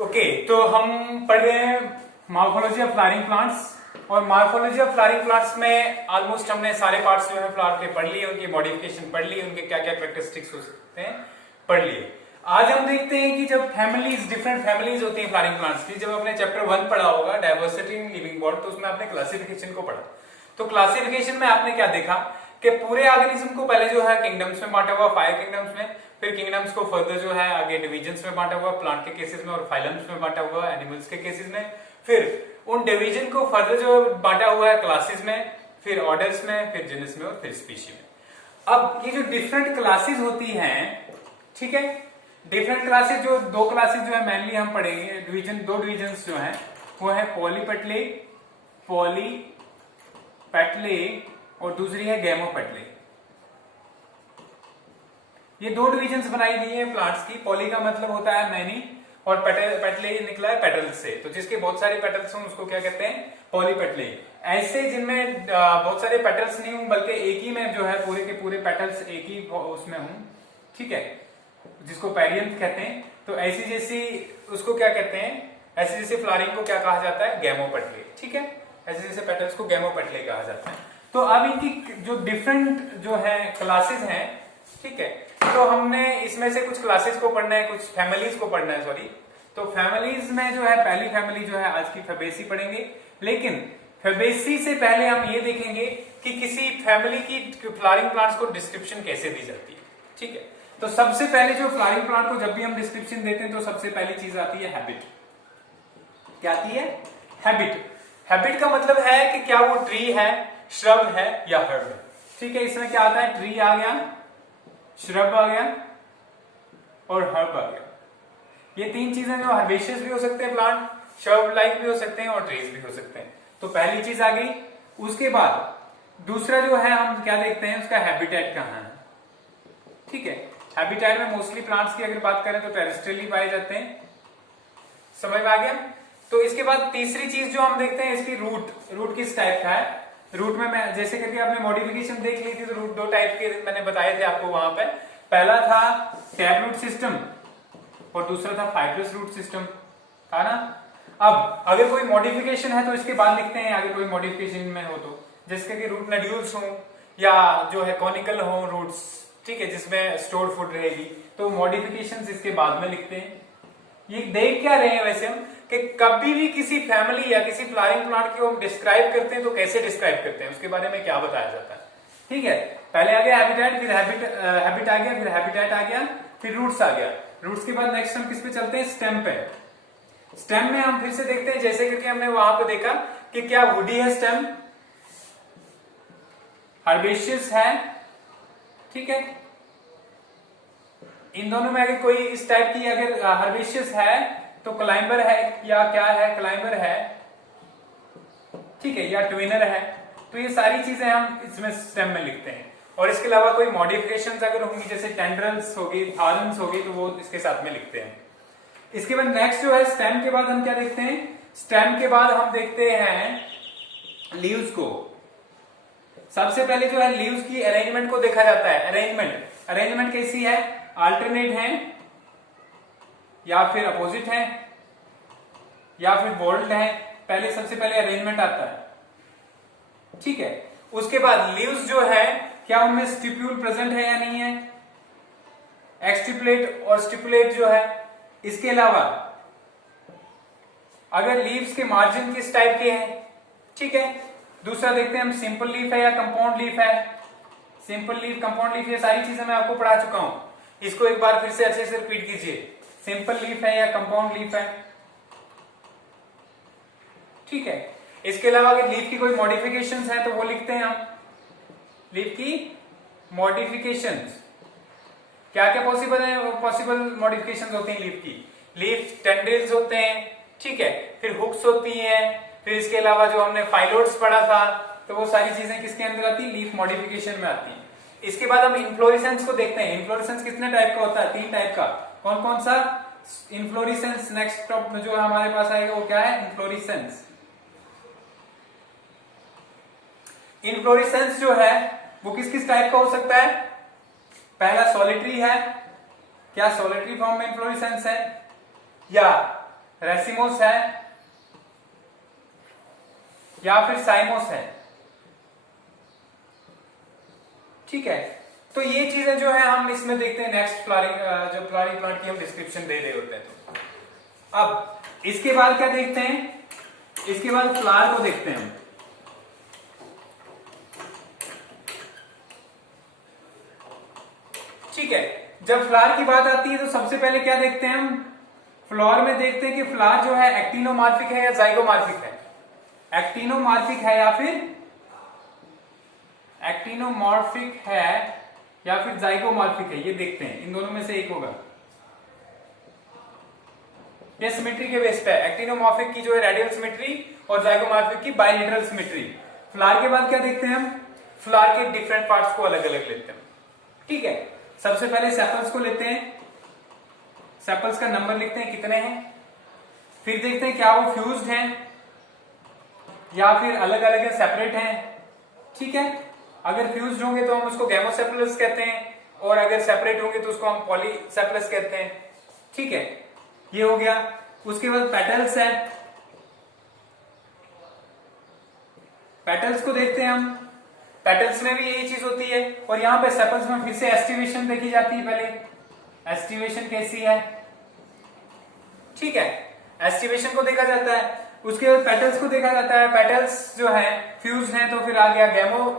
Okay, तो हम पढ़ रहे हैं मॉर्फोलॉजी ऑफ फ्लावरिंग प्लांट्स। और मॉर्फोलॉजी ऑफ फ्लावरिंग प्लांट्स में ऑलमोस्ट हमने सारे पार्ट्स जो है फ्लावर के पढ़ लिए, उनकी मॉडिफिकेशन पढ़ ली, उनके क्या क्या कैरेक्टरिस्टिक्स हो सकते हैं पढ़ लिए। आज हम देखते हैं कि जब फैमिलीज, डिफरेंट फैमिलीज होती हैं फ्लावरिंग प्लांट्स की, जब आपने चैप्टर 1 पढ़ा होगा डाइवर्सिटी इन लिविंग वर्ल्ड, तो उसमें आपने क्लासिफिकेशन को पढ़ा। तो क्लासिफिकेशन में आपने क्या देखा कि पूरे ऑर्गेनिज्म को पहले जो है किंगडम्स में बांटा हुआ, 5 किंगडम्स में, फिर किंगडम्स को फर्दर जो है आगे डिविजन्स में बांटा हुआ, प्लांट के केसेस में, और फाइलम्स में बांटा हुआ एनिमल्स के केसेस में। फिर उन डिवीजन को फर्दर जो बांटा हुआ है क्लासेस में, फिर ऑर्डर्स में, फिर जीनस में और फिर स्पीशी में। अब ये जो डिफरेंट क्लासेस होती हैं, ठीक है, डिफरेंट क्लासेस, जो दो क्लासेस जो है मेनली हम पढ़ेंगे, डिवीजन, दो डिविजन्स जो है वो है पॉलीपेटले, और दूसरी है गैमोपेटले। ये दो डिविजन्स बनाई गई है प्लांट्स की। पॉली का मतलब होता है मैनी, और पेटले निकला है पेटल्स से, तो जिसके बहुत सारे पेटल्स हों उसको क्या कहते हैं, पॉलीपेटले। ऐसे जिनमें बहुत सारे पेटल्स नहीं हों, बल्कि एक ही में जो है पूरे के पूरे पेटल्स एक ही उसमें हों, ठीक है, जिसको पेरियंथ कहते हैं। तो ऐसी जैसी उसको क्या कहते हैं, ऐसे जैसे फ्लावरिंग को क्या कहा जाता है, गैमोपेटले, ठीक है, ऐसे जैसे पेटल्स को गैमोपेटले कहा जाता है। तो अब इनकी जो डिफरेंट जो है क्लासेस हैं, ठीक है, तो हमने इसमें से कुछ क्लासेस को पढ़ना है, कुछ फैमिलीज को पढ़ना है, सॉरी। तो फैमिलीज में जो है पहली फैमिली जो है आज की फैबेसी पढ़ेंगे, लेकिन फैबेसी से पहले हम ये देखेंगे कि किसी फैमिली की फ्लावरिंग प्लांट्स को डिस्क्रिप्शन कैसे दी जाती है, ठीक है। तो सबसे पहले जो फ्लावरिंग प्लांट को जब भी हम डिस्क्रिप्शन देते हैं तो सबसे पहली चीज आती है हैबिट। क्या आती है, हैबिट। हैबिट का मतलब है कि क्या वो ट्री है, श्रब है या हर्ब है, ठीक है। इसमें क्या आता है, ट्री आ गया, श्रब आ गया और हर्ब आ गया। ये तीन चीजें जो हर्बेशियस भी हो सकते हैं प्लांट, श्रब लाइक भी हो सकते हैं और ट्रीज भी हो सकते हैं। तो पहली चीज आ गई। उसके बाद दूसरा जो है हम क्या देखते हैं, उसका हैबिटेट कहाँ है, ठीक है। हैबिटेट में मोस्टली प्लांट्स की अगर बात करें तो टेरेस्ट्रियली पाए जाते हैं, समझ में आ गया। तो इसके बाद तीसरी चीज जो हम देखते हैं, इसकी रूट किस टाइप का है। रूट में मैं जैसे करके आपने मॉडिफिकेशन देख ली थी, तो रूट दो टाइप के मैंने बताए थे आपको वहां पे। पहला था टैप रूट सिस्टम और दूसरा था फाइब्रस रूट सिस्टम, था ना। अब अगर कोई मॉडिफिकेशन है तो इसके बाद लिखते हैं, अगर कोई मॉडिफिकेशन में हो तो, जैसे कि रूट नड्यूल्स हो या जो है कॉनिकल हो रूट्स, ठीक है, जिसमें स्टोर्ड फूड रहेगी, तो मॉडिफिकेशंस इसके बाद में लिखते हैं। ये देख क्या रहे हैं वैसे हम, कि कभी भी किसी फैमिली या किसी फ्लावरिंग प्लांट को हम डिस्क्राइब करते हैं तो कैसे डिस्क्राइब करते हैं, उसके बारे में क्या बताया जाता है, ठीक है। पहले आ गया हैबिटेट, फिर हैबिट आ गया, फिर हैबिटेट आ गया, फिर रूट्स आ गया। रूट्स के बाद नेक्स्ट हम किस पे चलते हैं, स्टेम पे। स्टेम में हम फिर से देखते हैं, जैसे करके हमने वहां पे देखा कि क्या वुडी है स्टेम, हर्बेशियस है, ठीक है। इन दोनों में अगर कोई इस टाइप की अगर हर्बेशियस है तो क्लाइंबर है या क्या है, क्लाइंबर है, ठीक है, या ट्विनर है। तो ये सारी चीजें हम इसमें स्टेम में लिखते हैं। और इसके अलावा कोई मॉडिफिकेशंस अगर होंगी, जैसे टेंड्रल्स होगी, थारन्स होगी, तो वो इसके साथ में लिखते हैं। इसके बाद नेक्स्ट जो है स्टेम के बाद हम क्या देखते हैं, स्टेम के बाद हम देखते हैं लीव्स को। सबसे पहले जो है लीव्स की अरेंजमेंट को देखा जाता है। अरेंजमेंट कैसी है, अल्टरनेट है या फिर अपोजिट है या फिर बोल्ड है। पहले सबसे पहले अरेंजमेंट आता है, ठीक है। उसके बाद लीव्स जो है क्या उनमें स्टिप्यूल प्रेजेंट है या नहीं है, एक्सटिपुलेट और स्टिपुलेट जो है। इसके अलावा अगर लीव्स के मार्जिन किस टाइप के हैं, ठीक है। दूसरा देखते हैं हम सिंपल लीफ है या कंपाउंड लीफ है। सिंपल लीफ, कंपाउंड लीफ, ये सारी चीजें मैं आपको पढ़ा चुका हूं, इसको एक बार फिर से अच्छे से रिपीट कीजिए। सिंपल लीफ है या कंपाउंड लीफ है, ठीक है। इसके अलावा अगर लीफ की कोई मॉडिफिकेशंस है तो वो लिखते हैं हम, लीफ की मॉडिफिकेशंस। क्या क्या पॉसिबल है, पॉसिबल मॉडिफिकेशंस होती हैं लीफ की। लीफ टेंड्रिल्स होते हैं, ठीक है, फिर हुक्स होती हैं, फिर इसके अलावा जो हमने फाइलोड्स पढ़ा था, तो वो सारी चीजें किसके अंदर आती है, लीफ मॉडिफिकेशन में आती है। इसके बाद हम इन्फ्लोरेसेंस को देखते हैं। इन्फ्लोरेसेंस कितने टाइप का होता है, 3 टाइप का। कौन कौन सा, इन्फ्लोरेसेंस नेक्स्ट टॉप में जो हमारे पास आएगा वो क्या है, इन्फ्लोरेसेंस। इन्फ्लोरेसेंस जो है वो किस किस टाइप का हो सकता है। पहला सॉलिटरी है, क्या सॉलिटरी फॉर्म में इन्फ्लोरेसेंस है, या रेसिमोस है या फिर साइमोस है। ठीक है, तो ये चीजें जो है हम इसमें देखते हैं नेक्स्ट फ्लावरिंग, जो फ्लावरिंग प्लांट की हम डिस्क्रिप्शन दे रहे होते हैं। तो अब इसके बाद क्या देखते हैं, इसके बाद फ्लावर को देखते हैं। ठीक है, जब फ्लावर की बात आती है तो सबसे पहले क्या देखते हैं हम, फ्लावर में देखते हैं कि फ्लावर जो है एक्टिनोमार्फिक है या जाइगोमार्फिक है। एक्टिनोमार्फिक है या फिर एक्टिनोमॉर्फिक है या फिर जाइगोमॉर्फिक है, ये देखते हैं, इन दोनों में से एक होगा। ये सिमेट्री के बेस पे है, एक्टिनोमॉर्फिक की जो है रेडियल सिमेट्री और जाइगोमॉर्फिक की बाइलेटरल सिमेट्री। फ्लावर के बाद क्या देखते हैं हम, फ्लावर के डिफरेंट पार्ट्स को अलग अलग लेते हैं। ठीक है, सबसे पहले सेपल्स को लेते हैं, सेपल्स का नंबर लिखते हैं कितने हैं, फिर देखते हैं क्या वो फ्यूज्ड हैं या फिर अलग अलग है, सेपरेट हैं। ठीक है, अगर फ्यूज्ड होंगे तो हम उसको गैमोसेपलस कहते हैं, और अगर सेपरेट होंगे तो उसको हम पॉलीसेपलस कहते हैं। ठीक है, ये हो गया। उसके बाद पेटल्स है, पेटल्स को देखते हैं हम, पेटल्स में भी यही चीज होती है, और यहां पे सेपल्स में फिर से एस्टिवेशन देखी जाती है। पहले एस्टिवेशन कैसी है, ठीक है, एस्टिवेशन को देखा जाता है। उसके बाद पेटल्स को देखा जाता है, पेटल्स जो है फ्यूज हैं तो फिर आ गया गैमो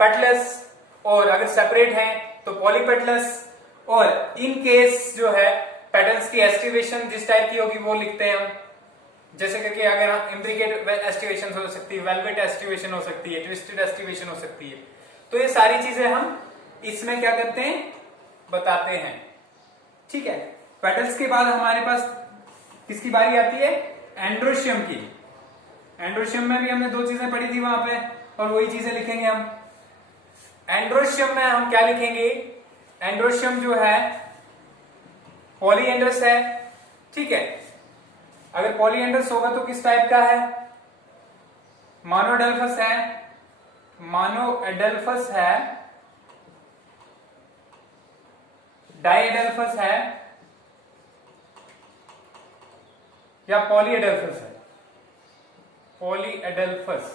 पेटलस, और अगर सेपरेट हैं तो पॉलीपेटलस, और इन केस जो है पेटल्स की एस्टिवेशन जिस टाइप की होगी वो लिखते हैं हम, जैसे करके अगर हम इम्ब्रिकेट एस्टिवेशन हो सकती है, वेलवेट एस्टिवेशन हो सकती है, ट्विस्टेड एस्टिवेशन हो सकती है। तो ये सारी चीजें हम इसमें क्या करते हैं, बताते हैं। ठीक है, पेटल्स के बाद हमारे पास किसकी बारी आती है, एंड्रोशियम की। एंड्रोशियम में भी हमने दो चीजें पढ़ी थी वहां पे, और वही चीजें लिखेंगे हम। एंड्रोशियम में हम क्या लिखेंगे, एंड्रोशियम जो है पॉलीएंड्रस है। ठीक है, अगर पॉलीएंड्रस होगा तो किस टाइप का है, मोनोएडेल्फस है, मोनोएडेल्फस है, डाइएडेल्फस है या पॉलीएडेल्फस है, पॉलीएडेल्फस।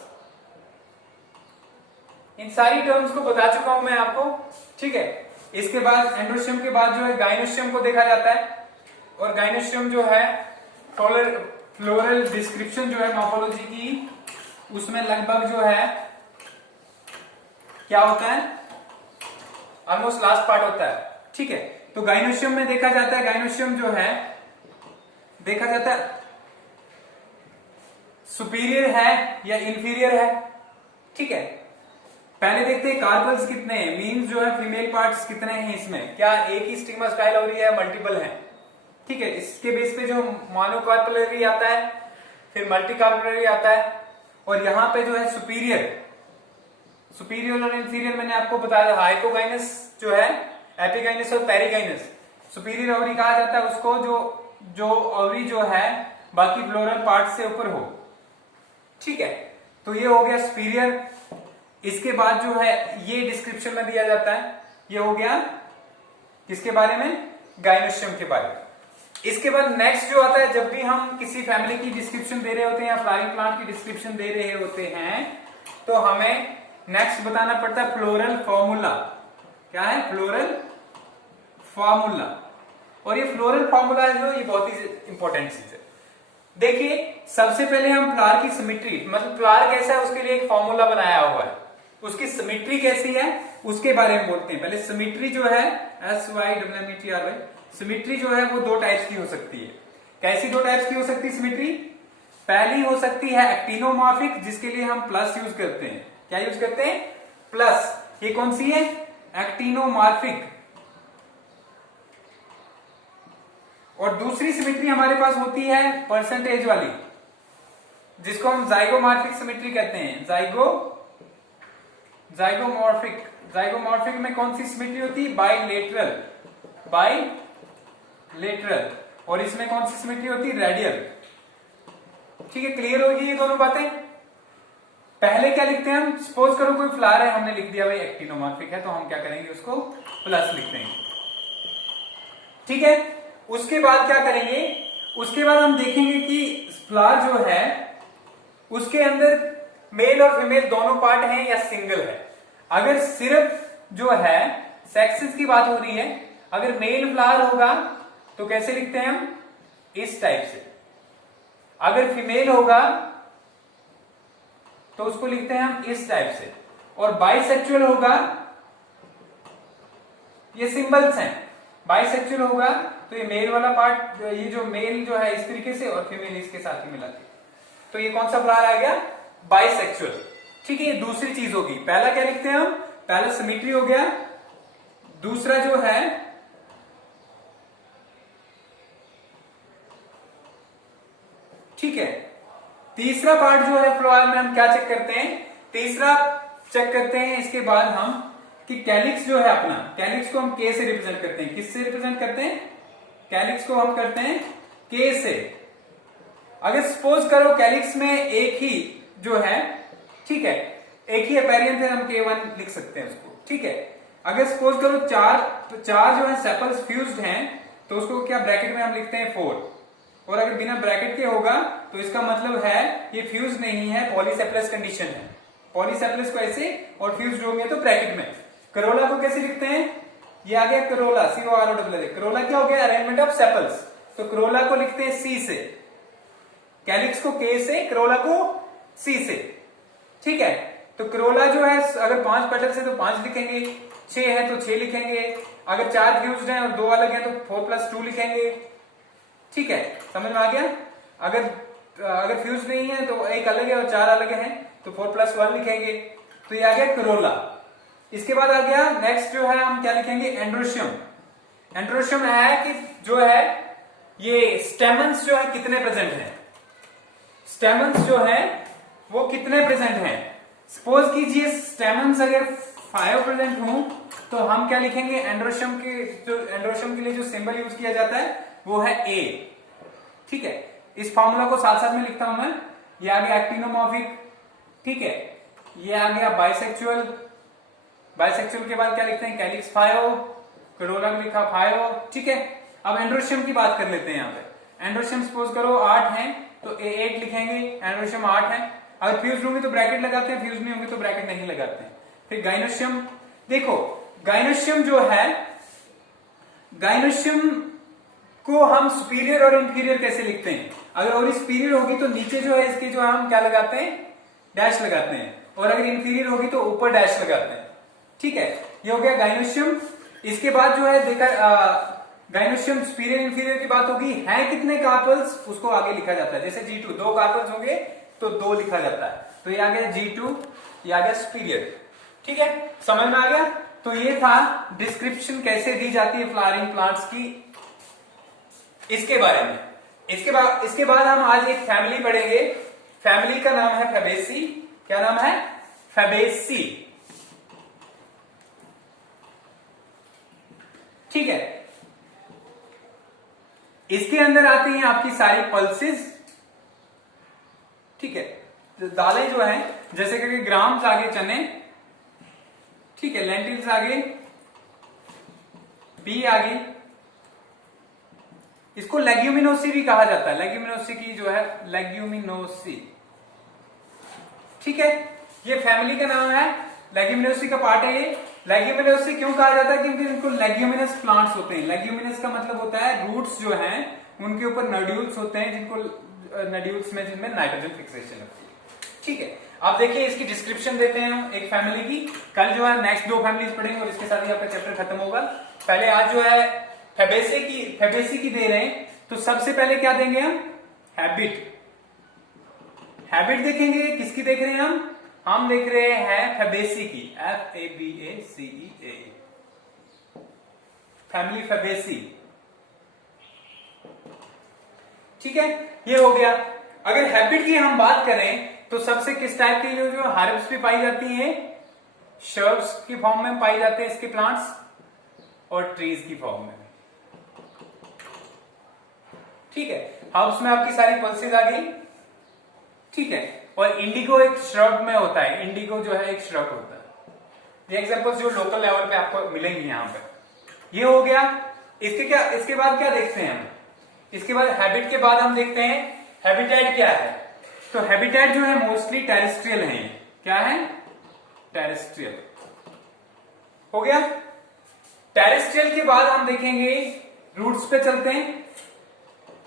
इन सारी टर्म्स को बता चुका हूं मैं आपको। ठीक है, इसके बाद एंड्रोशियम के बाद जो है गाइनोशियम को देखा जाता है, और गाइनोशियम जो है फ्लोरल डिस्क्रिप्शन जो है मॉर्फोलॉजी की, उसमें लगभग जो है क्या होता है, ऑलमोस्ट लास्ट पार्ट होता है। ठीक है, तो गाइनोशियम में देखा जाता है, गाइनोशियम जो है देखा जाता है सुपीरियर है या इंफीरियर है। ठीक है, पहले देखते हैं कार्पल्स कितने हैं, मीन्स जो है फीमेल पार्ट्स कितने हैं इसमें, क्या एक ही स्टिग्मा स्टाइल हो रही है, मल्टीपल है। ठीक है, इसके बेस पे जो मोनोकार्पलरी आता है, फिर मल्टीकार्पलरी आता है, और यहां पे जो है सुपीरियर, सुपीरियर और इंफीरियर मैंने आपको बताया। हाइपोगाइनस जो है, एपिगाइनस और पेरिगाइनस। सुपीरियर ओवरी कहा जाता है उसको जो ओवरी जो है बाकी फ्लोरल पार्ट से ऊपर हो। ठीक है, तो ये हो गया सुपीरियर। इसके बाद जो है ये डिस्क्रिप्शन में दिया जाता है, ये हो गया किसके बारे में, गाइनोशियम के बारे में। इसके बाद नेक्स्ट जो आता है, जब भी हम किसी फैमिली की डिस्क्रिप्शन दे रहे होते हैं या फ्लावरिंग प्लांट की डिस्क्रिप्शन दे रहे होते हैं, तो हमें नेक्स्ट बताना पड़ता है फ्लोरल फॉर्मूला। क्या है, फ्लोरल फॉर्मूला। और ये फ्लोरल फॉर्मूला जो ये बहुत ही इंपॉर्टेंट चीज है। देखिए, सबसे पहले हम फ्लावर की सिमेट्री, मतलब फ्लावर कैसा है उसके लिए एक फॉर्मूला बनाया हुआ है, उसकी सिमेट्री कैसी है उसके बारे में बोलते हैं। पहले सिमेट्री जो है SYMMETRY, सिमेट्री जो है वो दो टाइप्स की हो सकती है। कैसी दो टाइप्स की हो सकती है सिमेट्री, पहली हो सकती है एक्टिनोमॉर्फिक, जिसके लिए हम प्लस यूज करते हैं। क्या यूज करते हैं, प्लस। ये कौन सी है, एक्टिनोमॉर्फिक। और दूसरी सिमेट्री हमारे पास होती है परसेंटेज वाली, जिसको हम जाइगोमॉर्फिक सिमेट्री कहते हैं। जाइगोमॉर्फिक। जाइगोमॉर्फिक में कौन सी सिमेट्री होती है, बाइलेटरल। बाइलेटरल। और इसमें कौन सी सिमेट्री होती है, रेडियल। ठीक है, क्लियर होगी ये दोनों बातें। पहले क्या लिखते हैं हम, सपोज करो कोई फ्लावर है, हमने लिख दिया भाई एक्टिनोमॉर्फिक है, तो हम क्या करेंगे, उसको प्लस लिख देंगे। ठीक है, उसके बाद क्या करेंगे, उसके बाद हम देखेंगे कि फ्लावर जो है उसके अंदर मेल और फीमेल दोनों पार्ट हैं या सिंगल है। अगर सिर्फ जो है सेक्सेस की बात हो रही है, अगर मेल फ्लावर होगा तो कैसे लिखते हैं हम, इस टाइप से। अगर फीमेल होगा तो उसको लिखते हैं हम इस टाइप से। और बाइसेक्सुअल होगा, ये सिंबल्स हैं, बाइसेक्सुअल होगा तो ये मेल वाला पार्ट, ये जो मेल जो है इस तरीके से और फीमेल इसके साथ ही मिला के, तो ये कौन सा फ्लावर आ गया, बाइसेक्सुअल। ठीक है, ये दूसरी चीज होगी। पहला क्या लिखते हैं हम, पहला सिमेट्री हो गया, दूसरा जो है ठीक है, तीसरा पार्ट जो है फ्लावर में हम क्या चेक करते हैं, तीसरा चेक करते हैं इसके बाद हम कि कैलिक्स जो है अपना, कैलिक्स को हम के से रिप्रेजेंट करते हैं। किससे रिप्रेजेंट करते हैं, कैलिक्स को हम करते हैं के से। अगर सपोज करो कैलिक्स में एक ही जो है, ठीक है, एक ही अपेरियंस है, हम K1 लिख सकते हैं उसको। ठीक है, अगर सपोज करो चार, तो चार जो है सेपल्स फ्यूज्ड हैं तो उसको क्या ब्रैकेट में हम लिखते हैं 4। और अगर बिना ब्रैकेट के होगा तो इसका मतलब है ये फ्यूज नहीं है, पॉलीसेप्लस कंडीशन है। पॉलीसेप्लस को ऐसे और फ्यूज्ड होंगे तो ब्रैकेट में। करोला को कैसे लिखते हैं, ये आ गया करोला, COROLA। करोला क्या हो गया, अरेंजमेंट ऑफ सेपल्स, तो करोला को लिखते हैं C से, कैलिक्स को K से, करोला को C से। ठीक है, तो करोला जो है अगर 5 पेटल्स है तो 5 लिखेंगे, 6 है तो 6 लिखेंगे, अगर 4 फ्यूज्ड हैं और 2 अलग हैं तो 4+2 लिखेंगे। ठीक है, समझ में आ गया। अगर फ्यूज नहीं है तो एक अलग है और 4 अलग हैं तो 4+1 लिखेंगे। तो ये आ गया करोला। इसके बाद आ गया नेक्स्ट जो है हम क्या लिखेंगे, एंड्रोशियम। एंड्रोशियम है कि जो है ये स्टेमन्स जो है कितने प्रेजेंट हैं, स्टेमन्स जो है वो कितने प्रेजेंट हैं। सपोज कीजिए स्टेमन्स अगर 5 प्रेजेंट हो तो हम क्या लिखेंगे, एंड्रोशियम के लिए जो सिंबल यूज किया जाता है वो है A। ठीक है, इस फॉर्मूला को साथ साथ में लिखता हूं मैं। ये आ गया एक्टिनोमॉर्फिक, ठीक है, ये आ गया बाइसेक्सुअल। बाइसेक्सुअल के बाद क्या लिखते हैं, कैलिक्स 5, करोला में लिखा 5। ठीक है, अब एंड्रोशियम की बात कर लेते हैं। यहाँ पे एंड्रोशियम सपोज करो 8 है तो 8 लिखेंगे, एंड्रोशियम 8 है। अगर फ्यूज होंगे तो ब्रैकेट लगाते हैं, फ्यूज नहीं होंगे तो ब्रैकेट नहीं लगाते हैं। फिर गाइनोशियम, देखो गाइनोशियम जो है, गाइनोशियम को हम सुपीरियर और इंफीरियर कैसे लिखते हैं, अगर और सुपीरियर होगी तो नीचे जो है इसके जो हम क्या लगाते हैं, डैश लगाते हैं, और अगर इंफीरियर होगी तो ऊपर डैश लगाते हैं। ठीक है, ये हो गया गाइनोशियम। इसके बाद जो है देखा गाइनोशियम सुपीरियर इंफीरियर की बात होगी, है कितने कार्पल्स उसको आगे लिखा जाता है। जैसे G2 2 कार्पल्स होंगे तो 2 लिखा जाता है, तो ये आ गया G2, ये आ गया सुपीरियर। ठीक है, समझ में आ गया। तो ये था डिस्क्रिप्शन कैसे दी जाती है फ्लावरिंग प्लांट्स की, इसके बारे में। इसके बाद हम आज एक फैमिली पढ़ेंगे, फैमिली का नाम है फैबेसी। क्या नाम है, फैबेसी। ठीक है, इसके अंदर आती हैं आपकी सारी पल्सेस। ठीक है, तो दालें जो हैं जैसे कि ग्राम्स आगे चने, ठीक है, लेंटिल्स आगे, बी आगे, इसको लेग्यूमिनोसी भी कहा जाता है। लेग्यूमिनोसी की जो है लेग्यूमिनोसी। ठीक है, ये फैमिली का नाम है, लेग्यूमिनोसी का पार्ट है ये। लेग्यूमिनोसी क्यों कहा जाता है, क्योंकि इनको लेग्यूमिनस प्लांट्स होते हैं। लेग्यूमिनस का मतलब होता है रूट्स जो हैं उनके ऊपर नड्यूल्स होते हैं, जिनको नड्यूल्स में जिनमें नाइट्रोजन फिक्सेशन होती है। ठीक है, आप देखिए इसकी डिस्क्रिप्शन देते हैं हम एक फैमिली की। कल जो है नेक्स्ट 2 फैमिलीज पढ़ेंगे और इसके साथ ही आपका चैप्टर खत्म होगा। पहले आज जो है फैबेसी की दे रहे हैं, तो सबसे पहले क्या देंगे हम, हैबिट। हैबिट देखेंगे, किसकी देख रहे हैं हम देख रहे हैं फैबेसी की, FABACEA, फैमिली फैबेसी। ठीक है, ये हो गया। अगर हैबिट की हम बात करें तो सबसे किस टाइप की जो हर्ब्स भी पाई जाती हैं, शर्ब्स की फॉर्म में पाई जाते हैं इसके प्लांट्स, और ट्रीज की फॉर्म में। ठीक है, हर्ब्स में आपकी सारी पल्सेस आ गई। ठीक है, और इंडिगो एक श्रब में होता है, इंडिगो जो है एक श्रब होता है। ये एग्जांपल्स जो लोकल लेवल पे आपको मिलेंगे यहां पे। ये हो गया। इसके बाद क्या देखते हैं हम, इसके बाद हैबिट के बाद हम देखते हैं हैबिटेट क्या है। तो हैबिटेट जो है मोस्टली टेरेस्ट्रियल है। क्या है? टेरेस्ट्रियल। हो गया। टेरेस्ट्रियल के बाद हम देखेंगे रूट्स पे चलते हैं।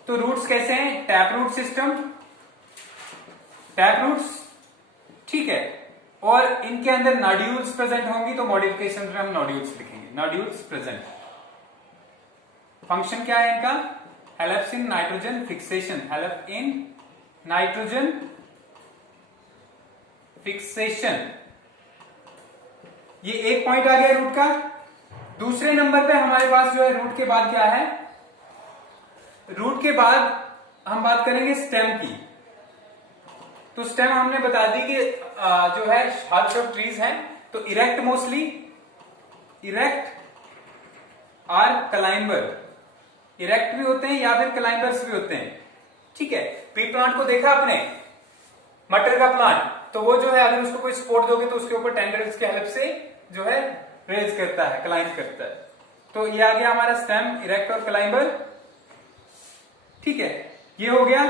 तो रूट्स कैसे हैं? Tap root system, tap roots, ठीक है। और इनके अंदर नोड्यूल्स प्रेजेंट होंगी, तो मॉडिफिकेशन में हम नोड्यूल्स लिखेंगे, नोड्यूल्स प्रेजेंट। फंक्शन क्या है इनका? Helps in nitrogen fixation, help in nitrogen fixation. ये एक पॉइंट आ गया रूट का। दूसरे नंबर पे हमारे पास जो है रूट के बाद क्या है? रूट के बाद हम बात करेंगे स्टेम की। तो स्टेम हमने बता दी कि जो है हार्ब्स ऑफ ट्रीज हैं, तो इरेक्ट मोस्टली, इरेक्ट और क्लाइंबर, इरेक्ट भी होते हैं या फिर क्लाइंबर्स भी होते हैं, ठीक है। पी प्लांट को देखा आपने, मटर का प्लांट, तो वो जो है अगर उसको कोई सपोर्ट दोगे तो उसके ऊपर टेंड्रिल्स की हेल्प से जो है रेज करता है, क्लाइंब करता है। तो ये आ गया हमारा स्टेम, इरेक्ट और क्लाइंबर, ठीक है। ये हो गया।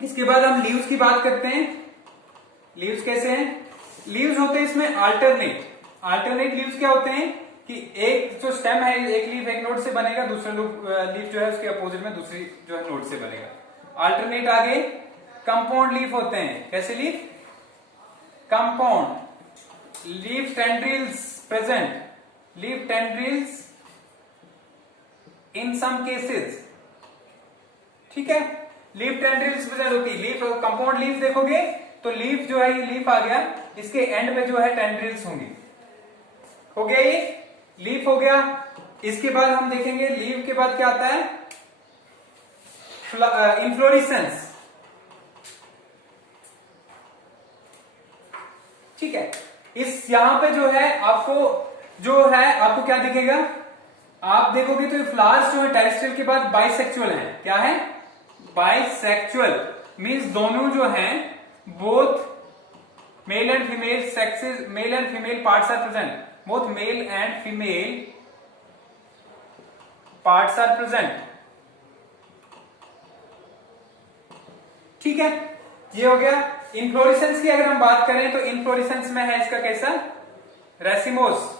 इसके बाद हम लीव्स की बात करते हैं। लीव्स कैसे हैं? लीव्स होते हैं इसमें अल्टरनेट। अल्टरनेट लीव्स क्या होते हैं कि एक जो स्टेम है, एक लीफ एक नोड से बनेगा, दूसरा लीफ जो है उसके अपोजिट में दूसरी जो है नोड से बनेगा। अल्टरनेट आगे कंपाउंड लीफ होते हैं। कैसे leaf? Compound leaf tendrils present, leaf tendrils in some cases, ठीक है। लीफ टेंड्रिल्स प्रेजेंट होती है। लीफ कंपाउंड लीफ देखोगे तो लीफ जो है, ये लीफ आ गया, इसके एंड में जो है टेंड्रिल्स होंगी। हो गया ये लीफ हो गया। इसके बाद हम देखेंगे लीफ के बाद क्या आता है? इन्फ्लोरेसेंस, ठीक है। इस यहां पे जो है आपको क्या दिखेगा? आप देखोगे तो फ्लावर्स जो है टेरेस्ट्रियल के बाद बाइसेक्सुअल हैं। क्या है? बाइसेक्सुअल मींस दोनों जो हैं, both male and female sexes, male and female parts are present, both male and female parts are present, ठीक है। ये हो गया। इन्फ्लोरेसेंस की अगर हम बात करें तो इन्फ्लोरेसेंस में है इसका कैसा? रेसिमोस।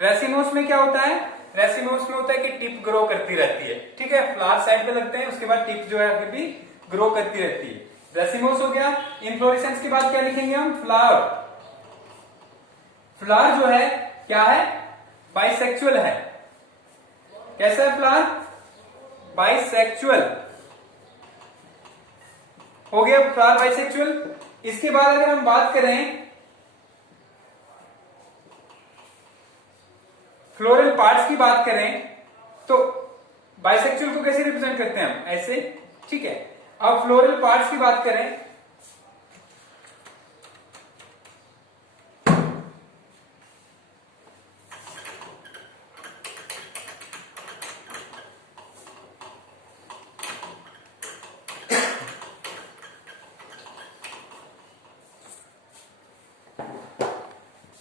रेसिमोस में क्या होता है? रेसिमोस में होता है कि टिप ग्रो करती रहती है, ठीक है। फ्लावर साइड पे लगते हैं, उसके बाद टिप जो है फिर भी ग्रो करती रहती है। रेसिमोस हो गया। इन्फ्लोरेसेंस के बाद क्या लिखेंगे हम? फ्लावर। फ्लावर जो है क्या है? बाइसेक्सुअल है। कैसा है फ्लावर? बाइसेक्सुअल। हो गया फ्लावर बाइसेक्सुअल। इसके बाद अगर हम बात करें फ्लोरल पार्ट्स की बात करें, तो बाइसेक्सुअल को कैसे रिप्रेजेंट करते हैं हम? ऐसे, ठीक है। अब फ्लोरल पार्ट्स की बात करें,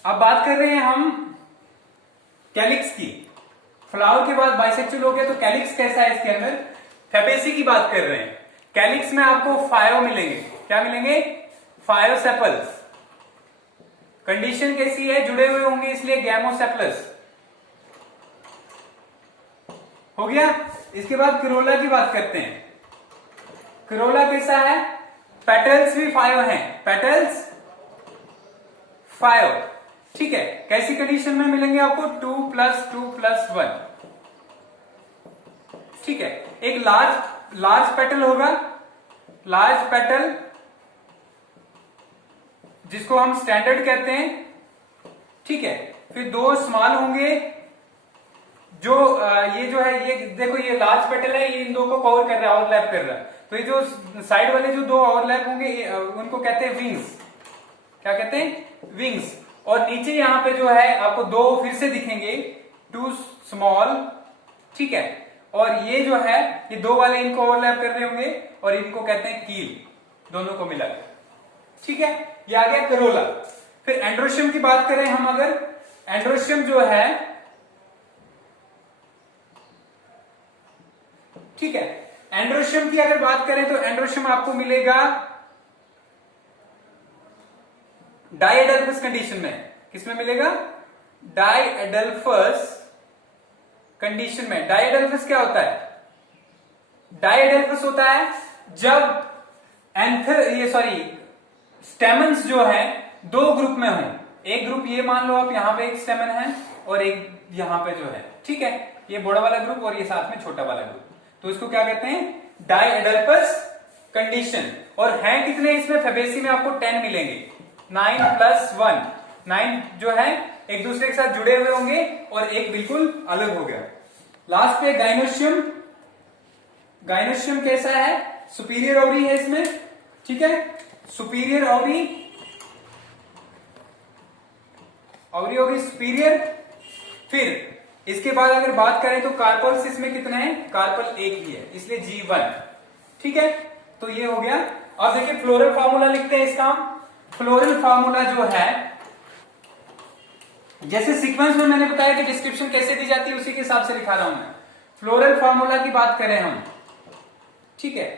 अब बात कर रहे हैं हम कैलिक्स की। फ्लावर के बाद बाइसेक्सुअल हो गया, तो कैलिक्स कैसा है इसके अंदर? फैबेसी की बात कर रहे हैं। कैलिक्स में आपको फायो मिलेंगे। क्या मिलेंगे? फायोसेपल्स। कंडीशन कैसी है? जुड़े हुए होंगे इसलिए गैमोसेपलस। हो गया। इसके बाद करोला की बात करते हैं। करोला कैसा है? पेटल्स भी फायो हैं, पेटल्स फायो, ठीक है। कैसी कंडीशन में मिलेंगे आपको? 2+2+1, ठीक है। एक लार्ज पेटल होगा, लार्ज पेटल जिसको हम स्टैंडर्ड कहते हैं, ठीक है। फिर दो स्मॉल होंगे, जो ये जो है, ये देखो ये लार्ज पेटल है, ये इन दो को कवर कर रहा है, ओवरलैप कर रहा है। तो ये जो साइड वाले जो दो ओवरलैप होंगे उनको कहते हैं विंग्स। क्या कहते हैं? विंग्स। और नीचे यहां पे जो है आपको दो फिर से दिखेंगे, 2 स्मॉल, ठीक है। और ये जो है ये दो वाले इनको ओवरलैप कर रहे होंगे और इनको कहते हैं कील, दोनों को मिला के, ठीक है। ये आ गया करोला। फिर एंड्रोशियम की बात करें हम, अगर एंड्रोशियम जो है ठीक है। एंड्रोशियम की अगर बात करें तो एंड्रोशियम आपको मिलेगा डाइएडल्फस कंडीशन में। किसमें मिलेगा? डाइएडल्फस कंडीशन में। डाइएडल्फस क्या होता है? डाइएडल्फस होता है जब स्टेमन्स जो है दो ग्रुप में हो। एक ग्रुप ये मान लो आप, यहां पे एक स्टेमन है और एक यहां पे जो है, ठीक है, ये बड़ा वाला ग्रुप और ये साथ में छोटा वाला ग्रुप, तो इसको क्या कहते हैं? डाइएडल्फस कंडीशन। और है कितने इसमें? फेबेसी में आपको 10 मिलेंगे, 9+1। 9 जो है एक दूसरे के साथ जुड़े हुए होंगे और एक बिल्कुल अलग हो गया। लास्ट पे गाइनोशियम। गाइनोशियम कैसा है? सुपीरियर ओवरी है इसमें, ठीक है, सुपीरियर ओवरी होगी सुपीरियर। फिर इसके बाद अगर बात करें तो कार्पल्स इसमें कितने हैं? कार्पल एक ही है, इसलिए G1, ठीक है। तो ये हो गया। अब देखिए फ्लोरल फार्मूला लिखते हैं इसका। फ्लोरल फार्मूला जो है, जैसे सीक्वेंस में मैंने बताया कि डिस्क्रिप्शन कैसे दी जाती है उसी के हिसाब से लिखा रहा हूं मैं। फ्लोरल फार्मूला की बात करें हम, ठीक है,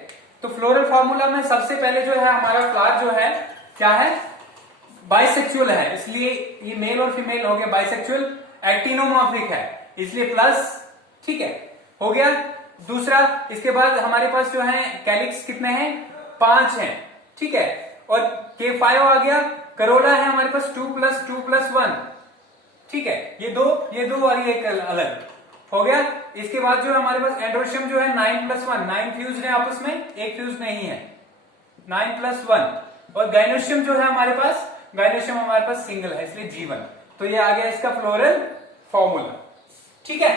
तो फ्लोरल फार्मूला में सबसे पहले जो है हमारा फ्लावर जो है क्या है? बाइसेक्सुअल है, इसलिए ये मेल और फीमेल हो गया बाइसेक्सुअल। एक्टिनोमॉर्फिक है इसलिए प्लस, ठीक है, हो गया। दूसरा, इसके बाद हमारे पास जो है कैलिक्स कितने हैं? 5 हैं, ठीक है, और K5 आ गया। करोला है हमारे पास 2+2+1, ठीक है, ये दो और ये एक अलग हो गया। इसके बाद जो है हमारे पास एंड्रोशियम जो है 9+1, 9 फ्यूज है आपस में, एक फ्यूज नहीं है, 9+1। और गाइनोशियम जो है हमारे पास, गाइनोशियम हमारे पास सिंगल है इसलिए G1। तो ये आ गया इसका फ्लोरल फॉर्मूला, ठीक है।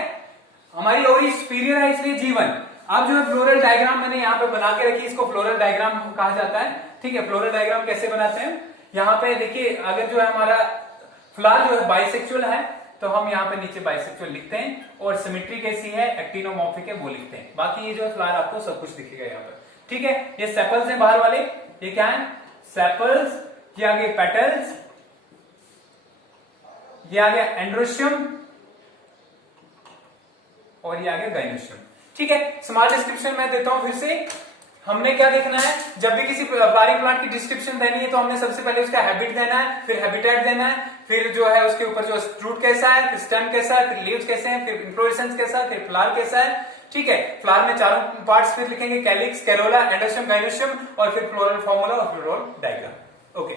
हमारी ओवरी सुपीरियर है इसलिए G1। अब जो है फ्लोरल डायग्राम मैंने यहां पे बना के रखी, इसको फ्लोरल डायग्राम कहा जाता है, ठीक है। फ्लोरल डायग्राम कैसे बनाते हैं? यहां पे देखिए, अगर जो है हमारा फ्लावर जो है बाइसेक्सुअल है तो हम यहाँ पे नीचे बाइसेक्सुअल लिखते हैं, और सिमेट्री कैसी है, एक्टिनोमॉर्फिक है, वो लिखते हैं। बाकी ये जो है फ्लावर आपको सब कुछ दिखेगा यहाँ पर, ठीक है। ये सेपल्स है बाहर वाले, ये क्या है? सेपल्स। ये आगे पेटल्स, ये आ गया एंड्रोशियम, और ये आ गया गाइनोशियम, ठीक है। स्मॉल डिस्क्रिप्शन मैं देता हूं फिर से। हमने क्या देखना है? जब भी किसी फ्लावरिंग प्लांट की डिस्क्रिप्शन देनी है तो हमने सबसे पहले उसका हैबिट देना है, फिर हैबिटेट देना है, फिर जो है उसके ऊपर जो फ्रूट कैसा है, फिर स्टेम कैसा है, फिर लीव्स कैसे हैं, फिर इन्फ्लोरेसेंस कैसा है, फिर फ्लावर कैसा है, ठीक है। फ्लावर में चारों पार्ट्स फिर लिखेंगे, कैलिक्स, कैरोला, एंड्रोशियम, गाइनोशियम, और फिर फ्लोरल फॉर्मूला और फ्लोरल डायग्राम। ओके।